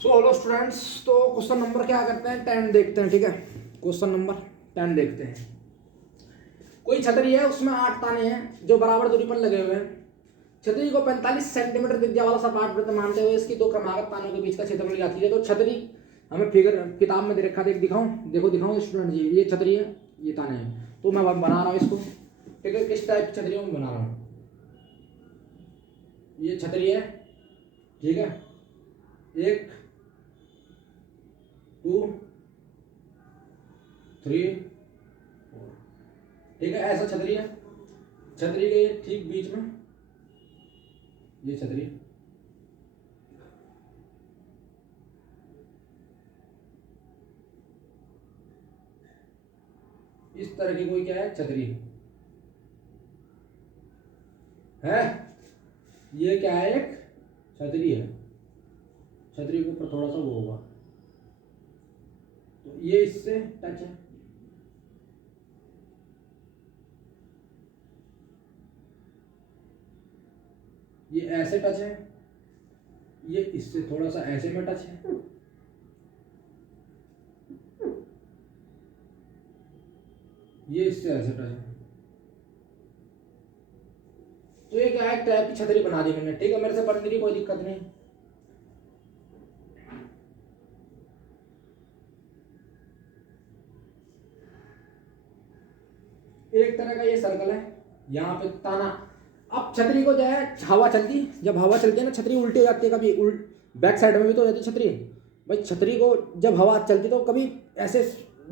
So hello students, तो question number क्या करते हैं 10 देखते हैं। ठीक है, क्वेश्चन नंबर 10 देखते हैं। कोई छतरी है, उसमें 8 ताने हैं जो बराबर दूरी पर लगे हुए हैं। छतरी को 45 सेंटीमीटर त्रिज्या वाला सपाट वृत्त मानते हुए इसकी दो क्रमागत तानों के बीच का क्षेत्रफल ज्ञात कीजिए। तो छतरी हमें फिगर किताब में दे रखा था, दिखाऊं? देखो दिखाऊं स्टूडेंट जी, ये छतरी है, ये ताने हैं, तो मैं बना रहा हूँ इसको। ठीक है, किस टाइप की छतरी में बना रहा हूँ। ये छतरी है, ठीक है, 1 2 3 4। ठीक है, ऐसा छतरी है। छतरी के ठीक बीच में ये छतरी, इस तरह की कोई क्या है छतरी है। ये क्या है, एक छतरी है। छतरी के ऊपर थोड़ा सा वो होगा, तो ये इससे टच है। ये ऐसे टच है, ये इससे थोड़ा सा ऐसे में टच है। ये इससे ऐसे टच है। तो ये क्या है, टैप की छतरी बना दी मैंने। ठीक है, मेरे से बन रही, कोई दिक्कत नहीं। एक तरह का ये सर्कल है, यहाँ पे ताना। अब छतरी को जो है हवा चलती, जब हवा चलती है ना, छतरी उल्टी हो जाती है। कभी बैक साइड में भी तो हो जाती है छतरी। भाई छतरी को जब हवा चलती तो कभी ऐसे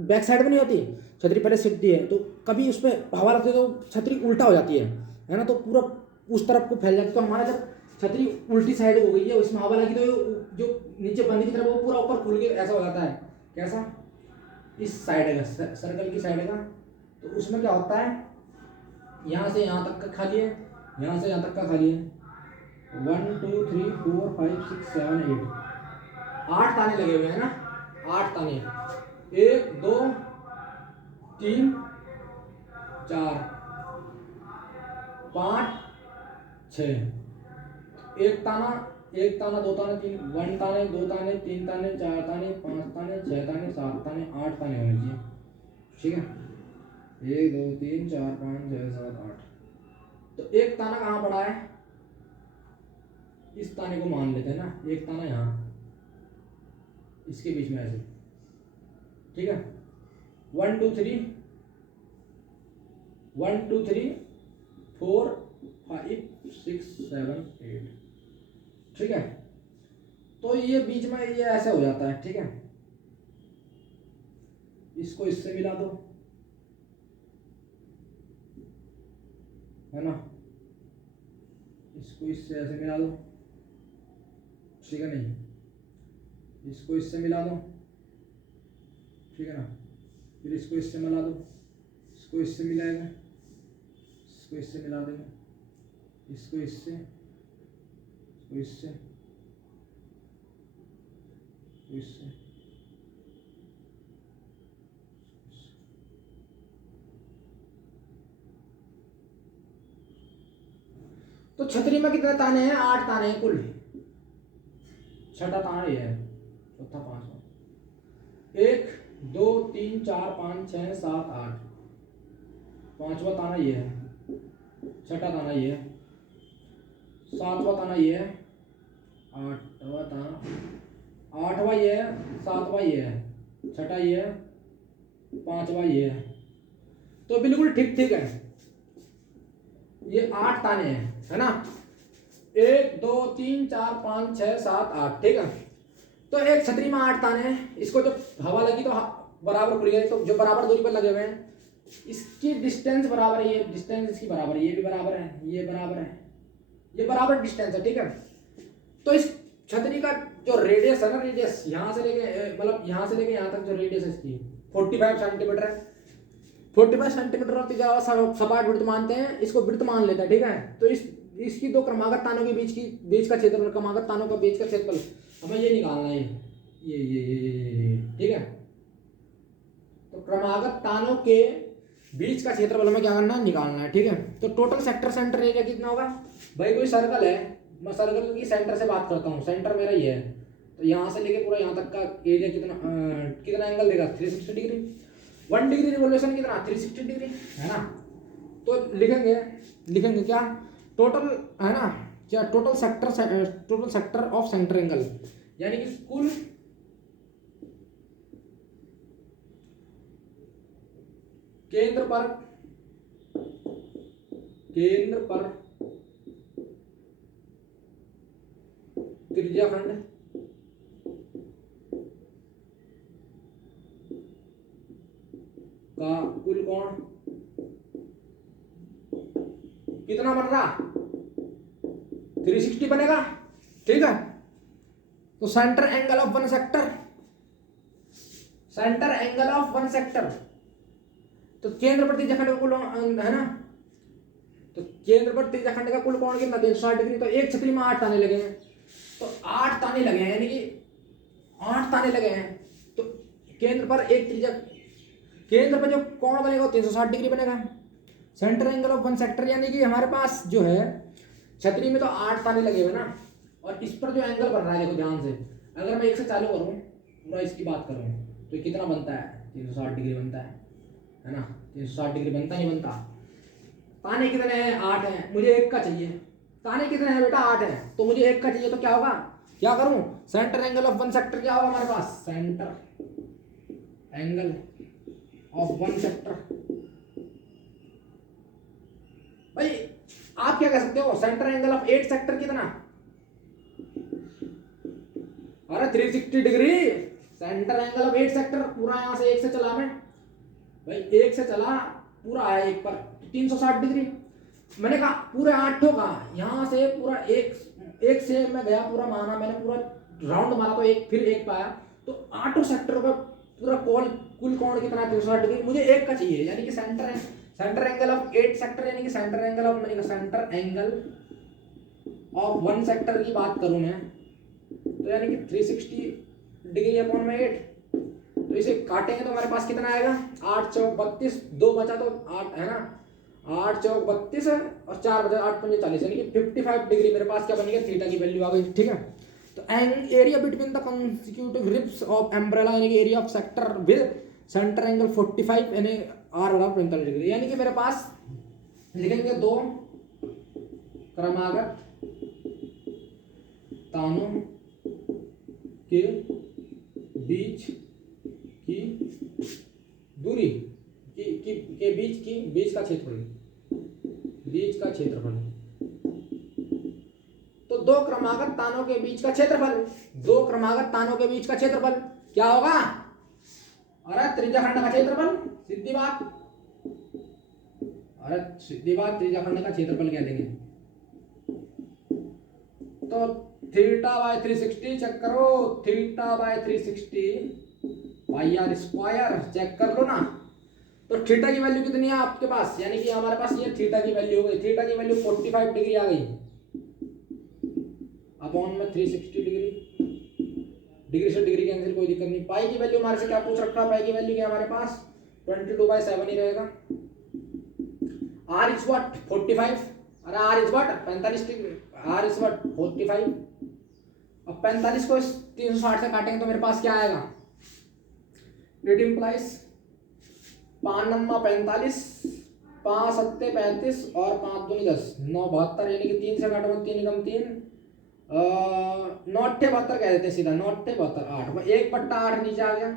बैक साइड में नहीं होती, छतरी पहले सिटती है, तो कभी उस पर हवा लगती है तो छतरी उल्टा हो जाती है ना, तो पूरा उस तरफ को फैल जाती है। तो हमारा जब छतरी उल्टी साइड हो गई है, उसमें हवा लगी तो जो नीचे बंदी की तरफ वो पूरा ऊपर खुल के ऐसा हो जाता है। कैसा, इस साइड का, सर्कल की साइड का। तो उसमें क्या होता है, यहाँ से यहाँ तक का खाली है, यहाँ से यहाँ तक का खाली है। 1 2 3 4 5 6 7 8 8 ताने लगे हुए हैं ना, 8 ताने। 1 2 3 4 5 6। एक ताना, एक ताना, दो ताने, तीन, 1 ताने, 2 ताने, 3 ताने, 4 ताने, 5 ताने, 6 ताने, 7 ताने, 8 ताने होने चाहिए। ठीक है, 1 2 3 4 5 6 7 8। तो एक ताना कहाँ पड़ा है, इस ताने को मान लेते हैं ना, एक ताना यहाँ इसके बीच में ऐसे। ठीक है, 1 2 3 1 2 3 4 5 6 7 8। ठीक है, तो ये बीच में ये ऐसे हो जाता है। ठीक है, इसको इससे मिला दो, है ना, इसको इससे ऐसे मिला दो। ठीक है, नहीं, इसको इससे मिला दो। ठीक है ना, फिर इसको इससे मिला दो, इसको इससे मिलाएंगे, इसको इससे मिला देंगे, इसको इससे, इसको इससे, इससे। तो छतरी में कितने ताने हैं, 8 ताने हैं कुल। छठा ताना ये है, चौथा, पांचवा, 1 2 3 4 5 6 7 8। पांचवा ताना ये है, छठा ताना ये है, सातवां ताना ये है, आठवां ताना, आठवां ये है, सातवां ये है, छठा ये है, पांचवा ये है। तो बिल्कुल ठीक ठीक है, ये 8 ताने हैं, है ना। 1 2 3 4 5 6 7 8। ठीक है, तो एक छतरी में 8 ताने हैं। इसको जब हवा लगी तो बराबर खुल गए, तो जो बराबर दूरी पर लगे हुए हैं, इसकी डिस्टेंस बराबर है, ये डिस्टेंस इसकी बराबर है, ये भी बराबर है, ये बराबर है, ये बराबर डिस्टेंस है। ठीक है, तो इस छतरी का जो रेडियस है ना, रेडियस यहाँ से लेके, मतलब यहाँ से लेके यहाँ तक जो रेडियस है इसकी 45 सेंटीमीटर है। 45 सेंटीमीटर और सपाट वृत्त मानते हैं, इसको वृत्त मान लेते हैं। ठीक है, तो इसकी दो क्रमागत तानों के बीच का क्षेत्रफल, क्रमागत तानों का बीच का क्षेत्रफल हमें ये निकालना है। ये ठीक है, तो क्रमागत तानों के बीच का क्षेत्रफल हमें क्या करना है, निकालना है। ठीक है, तो टोटल सेक्टर सेंटर एरिया कितना होगा भाई, कोई सर्कल है, मैं सर्कल की सेंटर से बात करता हूँ, सेंटर मेरा ये है, तो यहाँ से लेके पूरा यहाँ तक का एरिया कितना कितना एंगल देगा 360 डिग्री। 1 डिग्री रिवोल्यूशन कितना 360 डिग्री है ना। तो लिखेंगे क्या टोटल है ना, क्या total sector of centre angle, यानी कि कुल केंद्र पर त्रिज्याखंड का कुल कोण कितना बन रहा 360 बनेगा। ठीक है, तो centre angle of one sector, तो केंद्र पर त्रिज्याखंड का कुल है ना, तो केंद्र पर त्रिज्याखंड का कुल कोण कितना 360 डिग्री। तो एक छतरी में 8 ताने लगे हैं, तो 8 ताने लगे हैं, यानी कि 8 ताने लगे हैं। तो केंद्र पर जो कोण बनेगा वो 360 डिग्री बनेगा। Centre angle of one sector, यानी कि हमारे पास जो है छतरी में तो 8 ताने लगे हुए ना, और इस पर जो एंगल बन रहा है देखो ध्यान से, अगर मैं 1 से चालू करूँ पूरा इसकी बात करूँ तो कितना बनता है 360 डिग्री बनता है ना। 360 डिग्री बनता नहीं बनता। ताने कितने हैं 8 हैं, मुझे 1 का चाहिए। ताने कितने हैं बेटा 8 हैं, तो मुझे 1 का चाहिए। तो क्या होगा, क्या करूं, centre angle of one sector क्या होगा हमारे पास, centre angle of one sector. भाई आप क्या कह सकते हो, सेंटर एंगल ऑफ 8 सेक्टर कितना, अरे 360 degree. Centre angle of 8 sector पूरा यहां से 1 से चला मैं, भाई 1 से चला पूरा है 1 पर 360 डिग्री। मैंने कहा पूरे 8 का यहाँ से पूरा एक से मैं गया, पूरा माना मैंने, पूरा राउंड मारा तो फिर एक पाया, तो 8 सेक्टर का पूरा कुल कोण कितना है 360 डिग्री। मुझे 1 का चाहिए, यानी कि सेंटर एंगल ऑफ 8 सेक्टर, यानी कि centre angle of one sector की बात करूं मैं, तो यानी कि 360 डिग्री अपॉन में 8। तो इसे काटेंगे तो हमारे पास कितना आएगा 8 चौक 32, 2 बचा तो 8 है ना, 8 चौक 32 और 4 बचा 8 पंजे 40, यानी कि 55 डिग्री मेरे पास क्या बनेगा, थीटा की वैल्यू आ गई। ठीक है, तो area between the consecutive ribs of umbrella, यानी कि area of sector with centre angle 45 यानी आर बराबर 45 डिग्री, यानी कि मेरे पास लिखेंगे 2 क्रमागत तानों के बीच की दूरी के बीच का क्षेत्रफल, तो 2 क्रमागत तानों के बीच का क्षेत्रफल, 2 क्रमागत तानों के बीच का क्षेत्रफल क्या होगा, अरे त्रिज्याखंड का क्षेत्रफल, सीधी बात, त्रिज्याखंड का क्षेत्रफल क्या देंगे, तो θ/360 चेक करो, θ/360 पाई स्क्वायर चेक कर लो ना। तो थीटा की वैल्यू कितनी है आपके पास, यानी कि हमारे पास ये थीटा की वैल्यू हो गई, थीटा की वैल्यू 45 डिग्री आ गई अपॉन में 360 डिग्री से डिग्री कैंसिल, कोई दिक्कत नहीं। पाई की वैल्यू हमारे से क्या पूछ रखा है, पाई की वैल्यू क्या हमारे पास 22/7 ही रहेगा। r इज व्हाट 45, अरे r is what 45 degree, r is what 45। अब 45 को 360 से काटेंगे तो मेरे पास क्या आएगा, इट इंप्लाइज 5 नम्मा 45, 5 सत्ते 35 और 5 दूनी 10, 9 72, यानी कि 3 से काटो 3 कम 3 9 72 कह देते हैं सीधा, 9 72 8, 1/8 नीचे आ गया,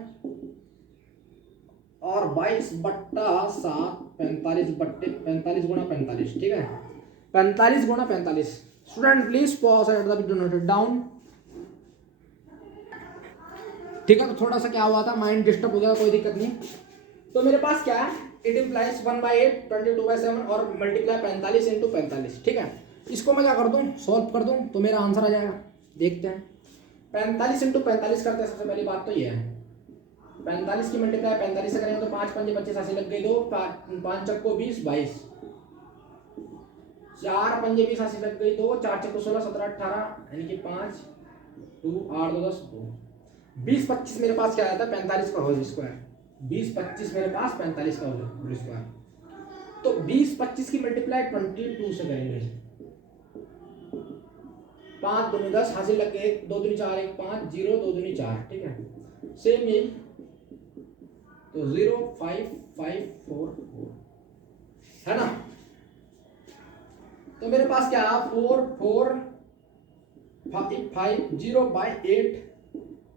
और 22/7 45 गुणा 45, ठीक है 45 गुणा 45। Student please pause at the video, note it down. ठीक है, तो थोड़ा सा क्या हुआ था, माइंड डिस्टर्ब हो गया, कोई दिक्कत नहीं। तो मेरे पास क्या है, इट इंप्लाइज 1/8 22/7 और मल्टीप्लाई 45 × 45। ठीक है, इसको मैं क्या कर दूं, सॉल्व कर दूं तो मेरा आंसर आ जाएगा। देखते हैं 45 × 45 करते हैं। सबसे पहली बात तो ये है 45 की मल्टीप्लाई 45 से करेंगे तो 5 पंजे 25 80 लग गई, 2 5 चक्को 20 22, 4 पंजे 20 80 लग गई, 2 4 चक्को 16 17 18, यानी कि 5 2 8 2 10 2 20 25 मेरे पास क्या आया था 45 का होल स्क्वायर, 20 25 मेरे पास 45 का होल स्क्वायर। तो 20 25 की मल्टीप्लाई 22 से करेंगे, 5 दूनी 10 हासिल लग के 1 2 दूनी 4 1 5 0 2 दूनी 4, ठीक है। सेम यही तो 0 5 5 4 4 है ना। तो मेरे पास क्या है 4 4 5 5 0 बाई 8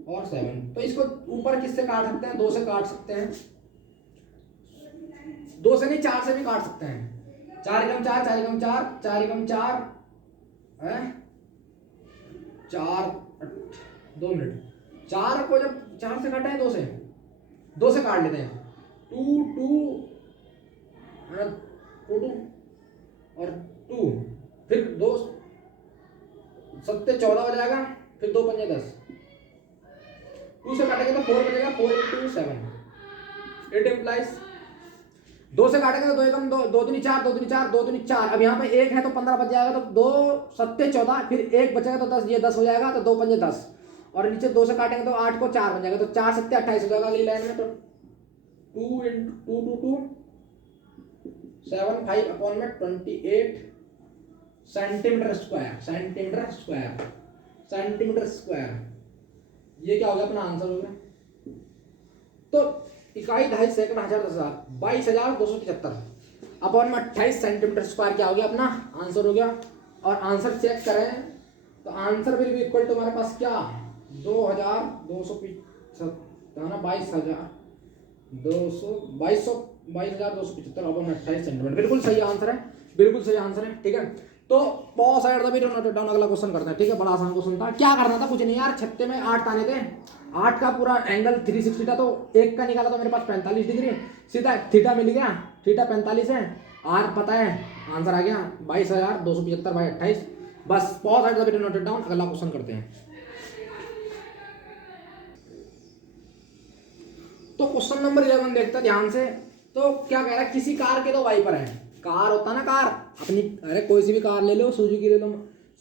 और 7। तो इसको ऊपर किससे काट सकते हैं? 2 से काट सकते हैं, 2 से नहीं 4 से भी काट सकते हैं। 4 एकम 4 4 एकम 4 4 एकम 4 है 4 2 मिनट 4 को जब 4 से काटा है 2 से काट लेते हैं 2 2 है 2 2 और 2 फिर 2 7 14 हो जाएगा, फिर 2 5 10 2 से काटेंगे तो 4 बचेगा 4 into 7 इट इम्प्लाइज 2 से काटेंगे तो 2 एकम 2 2 दूनी 4 2 दूनी 4 2 दूनी 4। अब यहाँ पे 1 है तो 15 बच जाएगा, तो 2 7 14 फिर 1 बचेगा तो 10, ये 10 हो जाएगा, तो 2 5 10 और नीचे 2 से काटेंगे तो 8 को 4 बन जाएगा, तो 4 7 28 हो जाएगा अगली लाइन में। तो 2 into 2 2 7 5 अपॉन में 28 सेंटीमीटर स्क्वायर। ये क्या हो गया? अपना आंसर हो गया। तो इकाई 2.5 सेकंड 1000 22,273 अपॉन में 28 सेंटीमीटर स्क्वायर क्या हो गया? अपना आंसर हो गया। और आंसर चेक करें तो answer will be equal to हमारे पास क्या 22,275 अपॉन 28 सेंटीमीटर। बिल्कुल सही आंसर है, बिल्कुल सही आंसर है, ठीक है। तो pause side the video note down, अगला क्वेश्चन करते हैं, ठीक है। बड़ा आसान क्वेश्चन था। क्या करना था? कुछ नहीं यार, छत्ते में 8 ताने थे, 8 का पूरा एंगल 360 था, तो 1 का निकाला तो मेरे पास 45 डिग्री, सीधा थीटा मिल गया, थीटा 45 है, आर पता है, आंसर आ गया 22,275 बाई 28। बस pause side the video note down, अगला क्वेश्चन करते हैं। तो क्वेश्चन नंबर 11 देखते हैं ध्यान से। तो क्या कह रहा है? किसी कार के 2 वाइपर हैं। कार होता ना, कार अपनी, अरे कोई सी भी कार ले लो, सुजुकी ले लो,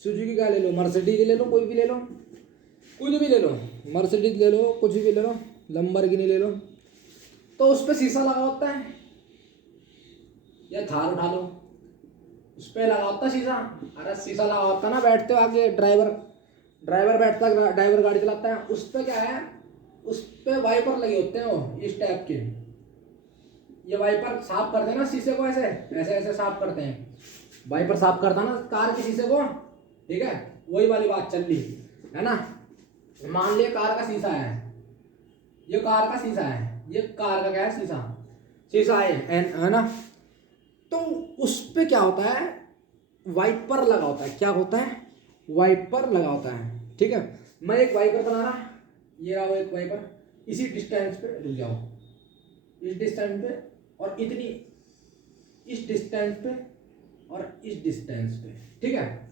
सुजुकी का ले लो, मर्सिडीज ले लो, कोई भी ले लो, कुछ भी ले लो, मर्सिडीज ले लो, कुछ भी ले लो, लंबरगिनी ले लो। तो उस पर शीशा लगा होता है, या थार उठा लो, उस पर लगा होता है शीशा। अरे शीशा लगा होता ना, बैठते हो आगे ड्राइवर बैठता है, ड्राइवर गाड़ी चलाता है, उस पर क्या है, उस पर वाइपर लगे होते हैं वो इस टाइप के। ये वाइपर साफ करते हैं ना शीशे को, ऐसे ऐसे ऐसे साफ करते हैं, वाइपर साफ करता ना कार के शीशे को, ठीक है। वही वाली बात चल रही है ना। मान लिया कार का शीशा है, ये कार का शीशा है, ये कार का क्या है? शीशा है ना। तो उस पे क्या होता है? वाइपर लगा होता है। क्या होता है? वाइपर लगा होता है, ठीक है। मैं एक वाइपर बना रहा, ये रहा वो एक वाइपर, इसी डिस्टेंस पे रुक जाओ, इस डिस्टेंस पे और इतनी इस डिस्टेंस पे और इस डिस्टेंस पे, ठीक है।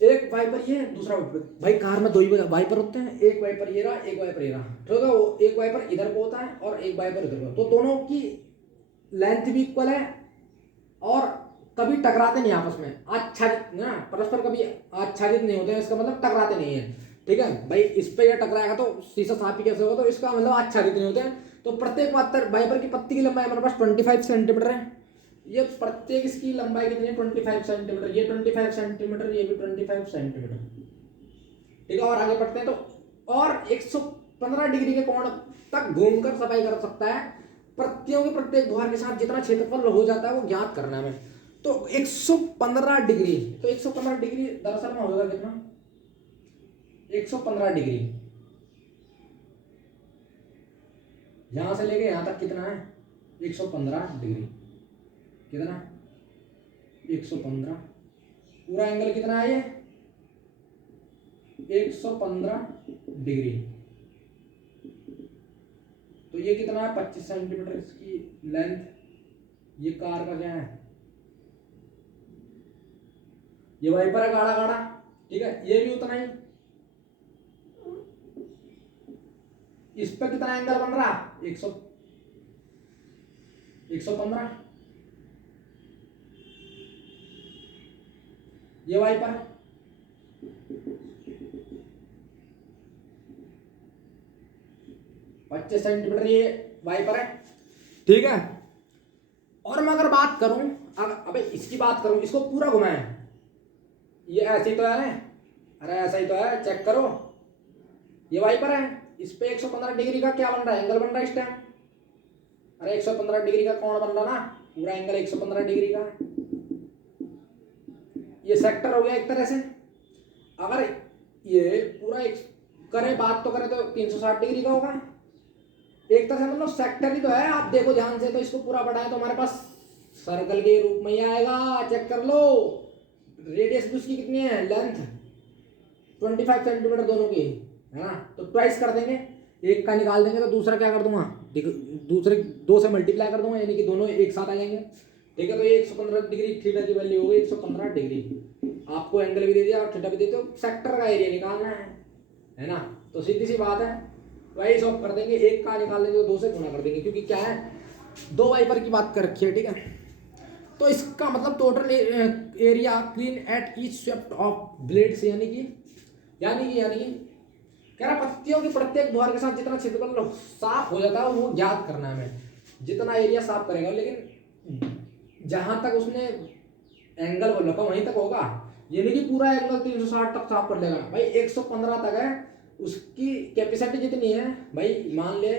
एक वाइपर ये, दूसरा वाइपर, भाई कार में 2 ही वाइपर होते हैं, एक वाइपर ये रहा, एक वाइपर ये रहा, ठीक है। वो एक वाइपर इधर को होता है और एक वाइपर इधर को, तो दोनों की लेंथ भी इक्वल है और कभी टकराते नहीं आपस में, आच्छादित ना, परस्पर कभी आच्छादित नहीं होते हैं, इसका मतलब टकराते नहीं है, ठीक है भाई। इस पे ये टकराएगा तो शीशा साफ ही कैसे होगा? तो इसका मतलब आच्छादित नहीं होते हैं। तो प्रत्येक वाइपर की पत्ती की लंबाई हमारे पास 25 सेंटीमीटर है। ये प्रत्येक इसकी लंबाई कितनी है? 25 सेंटीमीटर, ये 25 सेंटीमीटर, ये भी 25 सेंटीमीटर, ठीक है। और आगे बढ़ते हैं तो, और 115 डिग्री के कोण तक घूमकर सफाई कर सकता है। पत्तियों के प्रत्येक द्वार के साथ जितना क्षेत्रफल हो जाता है वो ज्ञात करना है हमें। तो 115 डिग्री, तो 115 डिग्री दरअसल में होगा कितना? 115 डिग्री यहां से लेके यहां तक कितना है? 115 डिग्री, कितना? 115, पूरा एंगल कितना है? ये 115 डिग्री। तो ये कितना है? 25 सेंटीमीटर इसकी लेंथ। ये कार का क्या है? ये वाइपर है गाढ़ा गाढ़ा, ठीक है, ये भी उतना ही। इस पे कितना एंगल बन रहा? 115। ये वाइपर 25 सेंटीमीटर ये वाइपर है, ठीक है। और मैं अगर बात करूं, अबे इसकी बात करूं, इसको पूरा घुमाएं, ये ऐसे तो है, अरे ऐसा ही तो है, चेक करो, ये वाइपर है, इस पे 115 डिग्री का क्या बन रहा है, एंगल बन रहा है इस टाइम। अरे 115 डिग्री का कोण बन रहा ना, पूरा एंगल 115 डिग्री का। ये सेक्टर हो गया एक तरह से। अगर ये पूरा एक करे बात तो करे तो 360 डिग्री का होगा एक तरह से, मतलब सेक्टर ही तो है। आप देखो ध्यान से, तो इसको पूरा बढ़ाए तो हमारे पास सर्कल के रूप में ही आएगा। चेक कर लो, रेडियस उसकी कितनी है, लेंथ 25 सेंटीमीटर दोनों की है ना, तो ट्वाइस कर देंगे, एक का निकाल देंगे तो दूसरा क्या कर दूंगा, दूसरे 2 से मल्टीप्लाई कर दूंगा, यानी कि दोनों एक साथ आ जाएंगे। ठीक है, तो ये 115 डिग्री थीटा की वैल्यू होगी 115 डिग्री। आपको एंगल भी दे दिया और थीटा भी दे दिया, तो सेक्टर का एरिया निकालना है ना। तो सीधी सी बात है, वही सॉल्व कर देंगे, एक का निकाल देंगे तो 2 से गुणा कर देंगे, क्योंकि क्या है 2 वाइपर की बात कर रखी है। ठीक है, तो इसका मतलब total area clean at each swept of blades, यानी कि कह रहा पत्तियों की प्रत्येक बुहार के साथ जितना क्षेत्रफल साफ हो जाता है वो ज्ञात करना है हमें, जितना एरिया साफ करेगा। लेकिन जहां तक उसने एंगल बोल रखा वहीं तक होगा, यानी कि पूरा एंगल 360 तक साफ कर लेगा भाई। 115 तक है, उसकी कैपेसिटी जितनी है भाई, मान ले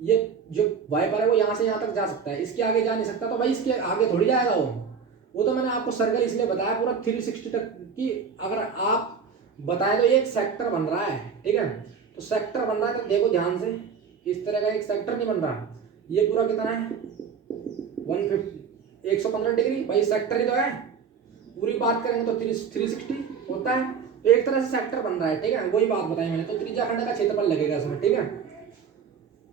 ये जो वाइपर है वो यहाँ से यहाँ तक जा सकता है, इसके आगे जा नहीं सकता, तो भाई इसके आगे थोड़ी जाएगा वो तो मैंने आपको सर्कल इसलिए बताया पूरा 360 तक की। अगर आप बताए तो एक सेक्टर बन रहा है। ठीक है, तो सेक्टर बन रहा है तो देखो ध्यान से, इस तरह का एक सेक्टर नहीं बन रहा, ये पूरा कितना है 115 डिग्री भाई, सेक्टर ही तो है। पूरी बात करेंगे तो 360 होता है, तो एक तरह से सेक्टर बन रहा है। ठीक है, वही बात बताई मैंने, तो त्रिज्याखंड का क्षेत्रफल लगेगा इसमें। ठीक है,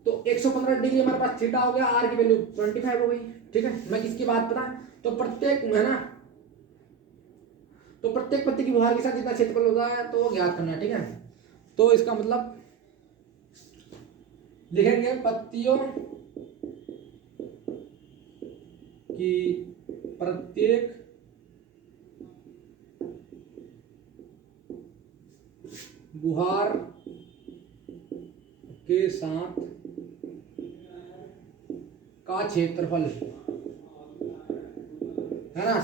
तो 115 डिग्री हमारे पास थीटा हो गया, आर की वैल्यू 25 हो गई। ठीक है, मैं किसकी बात बता, तो प्रत्येक है ना, तो प्रत्येक पत्ती की बुहार के साथ जितना क्षेत्रफल होता है तो वो ज्ञात करना है। ठीक है, तो इसका मतलब लिखेंगे पत्तियों की प्रत्येक बुहार के साथ का क्षेत्रफल है ना,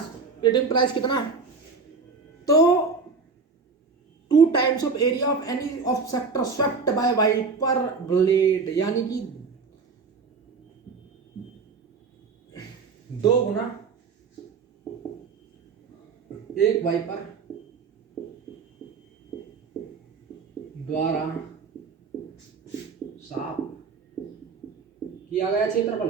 इट इंप्लाइज कितना, तो 2 times of area of any of sector swept by wiper blade, यानी कि 2 गुना एक वाइपर द्वारा साफ किया गया क्षेत्रफल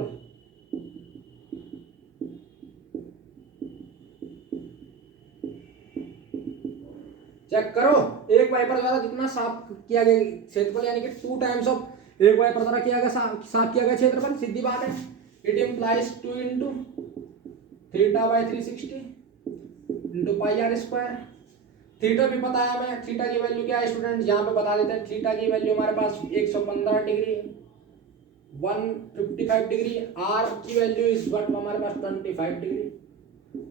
चेक करो, एक वाइपर द्वारा जितना साफ किया गया क्षेत्रफल, यानी कि 2 टाइम्स ऑफ एक वाइपर द्वारा किया गया साफ किया गया क्षेत्रफल। सीधी बात है, it implies 2 into theta by 360 into pi r square. Theta भी पता है हमें, थीटा की वैल्यू क्या है स्टूडेंट, यहाँ पे बता देते हैं। थीटा की वैल्यू हमारे पास 115 डिग्री 155 डिग्री, आर की वैल्यू इस वक्त हमारे पास 25 डिग्री,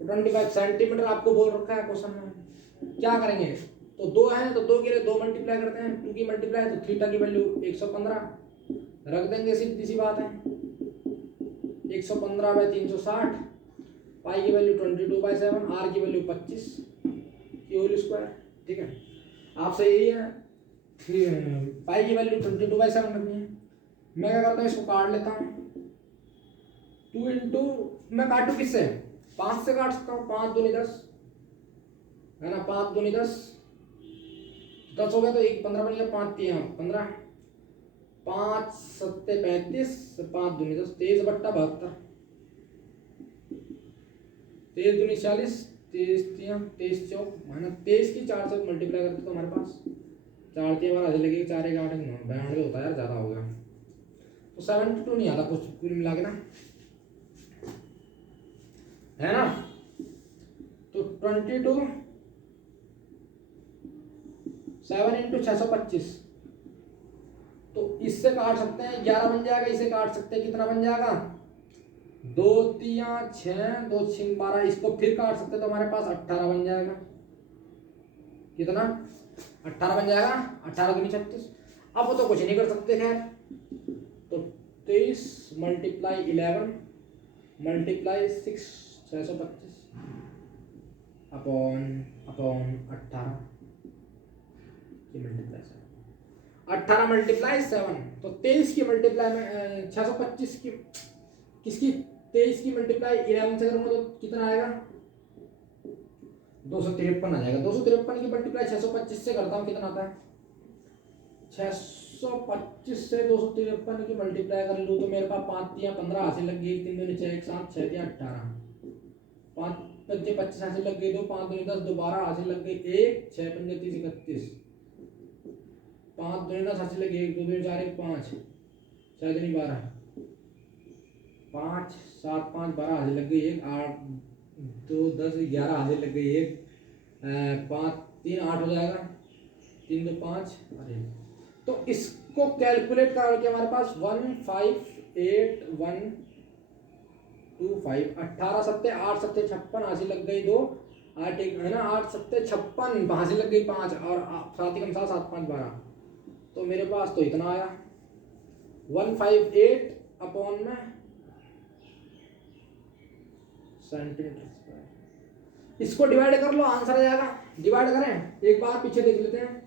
25 सेंटीमीटर आपको बोल रखा है क्वेश्चन में। क्या करेंगे, तो 2 है तो 2 के लिए 2 मल्टीप्लाई करते हैं, 2 की मल्टीप्लाई तो थीटा की वैल्यू 115 रख देंगे, सीधी सी बात है 115 बाई 360, पाई की वैल्यू 22/7, आर की वैल्यू 25 की होल स्क्वायर। ठीक है, आपसे यही है, पाई की वैल्यू 22/7 रखनी है। मैं क्या करता हूँ, इसको काट लेता हूँ, 2 इंटू, मैं काटू किससे, 5 से काट सकता हूँ, 5 दूनी 10 है ना, 5 दूनी 10 10 हो गया, तो 1 15 बन गया, 5 3 15, 5 7 35, 5 दूनी 10 23/72, 23 दूनी 40, 23 3 23 चौक माना 23 की 4 से मल्टीप्लाई करते तो हमारे पास 4 3 बार आधे लगेगी, 4 1 8 9 92 होता है यार, ज़्यादा हो गया, तो 72 नहीं आता कुछ कुल मिला के ना, है ना। तो 22 7 इंटू 625, तो इससे काट सकते हैं 11 बन जाएगा, इसे काट सकते हैं कितना बन जाएगा 2 3 6 2 6 12, इसको फिर काट सकते हैं तो हमारे पास 18 बन जाएगा, कितना 18 बन जाएगा, 18 दूनी 36। अब वो तो कुछ नहीं कर सकते खैर, तो 23 मल्टीप्लाई 11 मल्टीप्लाई 6 625 अपॉन 18 की मल्टीप्लाई 7, 18 मल्टीप्लाई 7, तो 23 की मल्टीप्लाई में 625 की, किसकी 23 की मल्टीप्लाई 11 से करूँगा तो कितना आएगा, 253 आ जाएगा। 253 की मल्टीप्लाई 625 से करता हूँ, कितना आता है, 625 से 253 की मल्टीप्लाई कर लूँ तो मेरे पास 5 या 15 हासिल लग गई, 3 दूनी 6 1 7 6 या 18, 5 5 25 हासिल लग गई, 2 5 दूनी 10 दोबारा हासिल लग गई 1 6 5 30 31, 5 दूनी 10 हासिल लग गई 1 2 दूनी 4 1 5 6 दूनी 12, 5 7 5 12 हासिल लग गई 1 8 2 10 11 हासिल लग गई 1 5 3 8 हो जाएगा, 3 2 5, अरे तो इसको कैलकुलेट करके हमारे पास 158 125, 18 सत्ते 8 सत्ते 56 हासिल लग गई 2 8 1 है ना, 8 सत्ते 56 हासिल लग गई 5 और 7 ही कम 7 7 5 12, तो मेरे पास तो इतना आया 158 अपॉन में सेंटीमीटर स्क्वायर। इसको डिवाइड कर लो, आंसर आ जाएगा। डिवाइड करें, एक बार पीछे देख लेते हैं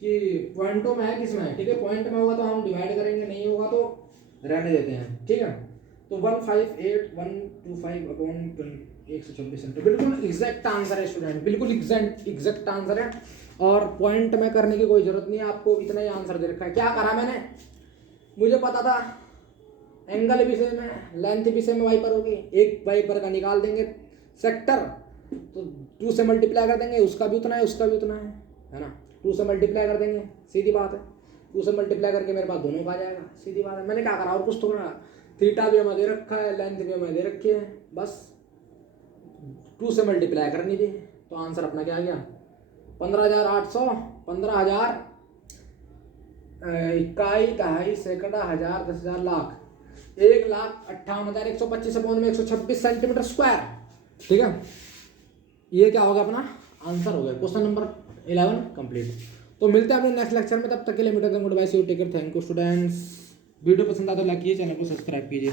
कि पॉइंटों में है किसमें है, ठीक है, पॉइंट में होगा तो हम डिवाइड करेंगे, नहीं होगा तो रहने देते हैं, ठीक है। तो 158 अपॉन 126 सेंटीमीटर, बिल्कुल एग्जैक्ट आंसर है स्टूडेंट, बिल्कुल एग्जैक्ट आंसर है, और पॉइंट में करने की कोई जरूरत नहीं है, आपको इतना ही आंसर दे रखा है। क्या करा मैंने, मुझे पता था एंगल भी सेम है, लेंथ भी सेम वाइपर होगी, एक वाइपर का निकाल देंगे सेक्टर, तो 2 से मल्टीप्लाई कर देंगे, उसका भी उतना है उसका भी उतना है ना, 2 से मल्टीप्लाई कर देंगे, सीधी बात है, 2 से मल्टीप्लाई करके मेरे पास दोनों का आ जाएगा, सीधी बात है। मैंने क्या करा और कुछ तो करा, थीटा भी हमें दे रखा है, लेंथ भी हमें दे रखी है, बस 2 से मल्टीप्लाई करनी थी, तो आंसर अपना क्या आ गया 15,800, 15,000 इकाई दहाई सैकड़ा हज़ार 10,000 लाख 1,58,125 अपॉन में 126 सेंटीमीटर स्क्वायर, ठीक है। ये क्या होगा अपना आंसर हो गया, क्वेश्चन नंबर 11 कंप्लीट। तो मिलते हैं अपने नेक्स्ट लेक्चर में, तब तक के लिए मीटर good bye, see you, take care, thank you students. Video पसंद आता तो लाइक कीजिए, चैनल को सब्सक्राइब कीजिए।